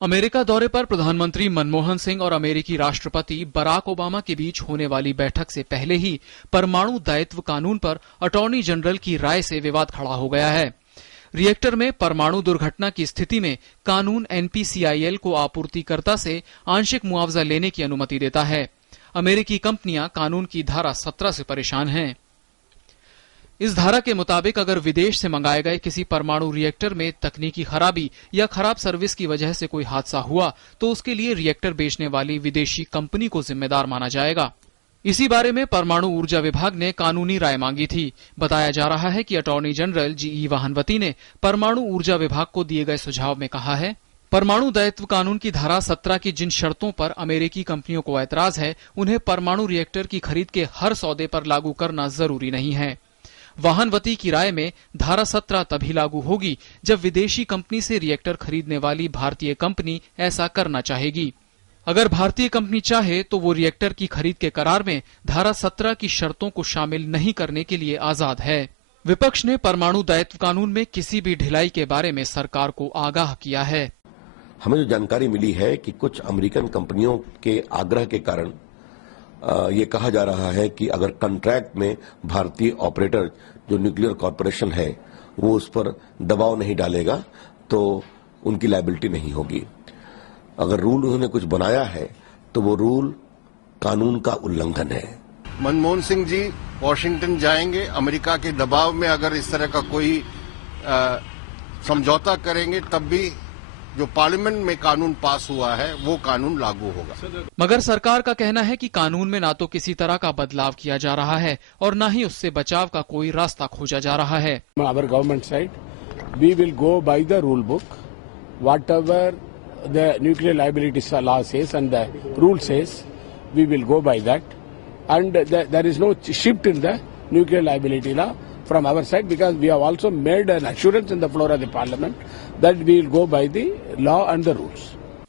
America दौरे पर प्रधानमंत्री मनमोहन सिंह और अमेरिकी राष्ट्रपति बराक ओबामा के बीच होने वाली बैठक से पहले ही परमाणु दायित्व कानून पर अटॉर्नी जनरल की राय से विवाद खड़ा हो गया है। रिएक्टर में परमाणु दुर्घटना की स्थिति में कानून एनपीसीआईएल को आपूर्तिकर्ता से आंशिक मुआवजा लेने की अनुमति देता है। अमेरिकी कंपनियां कानून की धारा 17 से परेशान हैं। इस धारा के मुताबिक अगर विदेश से मंगाए गए किसी परमाणु रिएक्टर में तकनीकी खराबी या खराब सर्विस की वजह से कोई हादसा हुआ तो उसके लिए रिएक्टर बेचने वाली विदेशी कंपनी को जिम्मेदार माना जाएगा। इसी बारे में परमाणु ऊर्जा विभाग ने कानूनी राय मांगी थी। बताया जा रहा है कि अटॉर्नी जनरल जीई वाहनवती ने परमाणु ऊर्जा विभाग को दिए गए सुझाव में कहा है, परमाणु दायित्व कानून की धारा 17 की जिन शर्तों पर अमेरिकी कंपनियों को ऐतराज है, उन्हें परमाणु रिएक्टर की खरीद के हर सौदे पर लागू करना जरूरी नहीं है। वाहनवती की राय में धारा 17 तभी लागू होगी जब विदेशी कंपनी से रिएक्टर खरीदने वाली भारतीय कंपनी ऐसा करना चाहेगी। अगर भारतीय कंपनी चाहे तो वो रिएक्टर की खरीद के करार में धारा 17 की शर्तों को शामिल नहीं करने के लिए आजाद है। विपक्ष ने परमाणु दायित्व कानून में किसी भी ढिलाई के बारे में सरकार को आगाह किया है। हमें जो जानकारी मिली है कि कुछ अमेरिकन कंपनियों के आग्रह के कारण ये कहा जा रहा है कि अगर कॉन्ट्रैक्ट में भारतीय ऑपरेटर जो न्यूक्लियर कॉरपोरेशन है वो उस पर दबाव नहीं डालेगा तो उनकी लायबिलिटी नहीं होगी। अगर रूल उन्होंने कुछ बनाया है तो वो रूल कानून का उल्लंघन है। मनमोहन सिंह जी वॉशिंगटन जाएंगे, अमेरिका के दबाव में अगर इस तरह का कोई समझौता करेंगे तब भी जो पार्लियामेंट में कानून पास हुआ है वो कानून लागू होगा। मगर सरकार का कहना है कि कानून में ना तो किसी तरह का बदलाव किया जा रहा है और न ही उससे बचाव का कोई रास्ता खोजा जा रहा है। Our government side, we will go by the rule book, whatever the nuclear liability law says and the rule says, we will go by that, and there is no shift in the nuclear liability law from our side, because we have also made an assurance in the floor of the parliament that we will go by the law and the rules.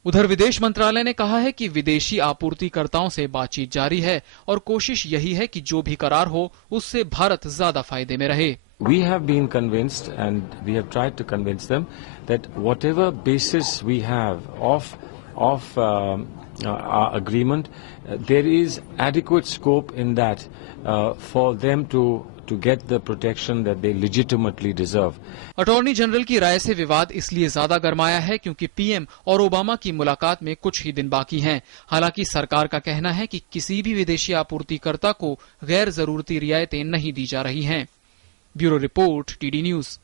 उधर विदेश मंत्रालय ने कहा है कि विदेशी आपूर्तिकर्ताओं से बातचीत जारी है और कोशिश यही है कि जो भी करार हो उससे भारत ज्यादा फायदे में रहे। We have been convinced and we have tried to convince them that whatever basis we have of our agreement, there is adequate scope in that for them to get the protection that they legitimately deserve. Attorney general की राय से विवाद इसलिए ज्यादा गरमाया है क्योंकि PM और Obama की मुलाकात में कुछ ही दिन बाकी हैं। हालांकि सरकार का कहना है कि किसी भी विदेशी आपूर्तिकर्ता को गैर जरूरती रियायतें नहीं दी जा रही हैं। Bureau report, TD news.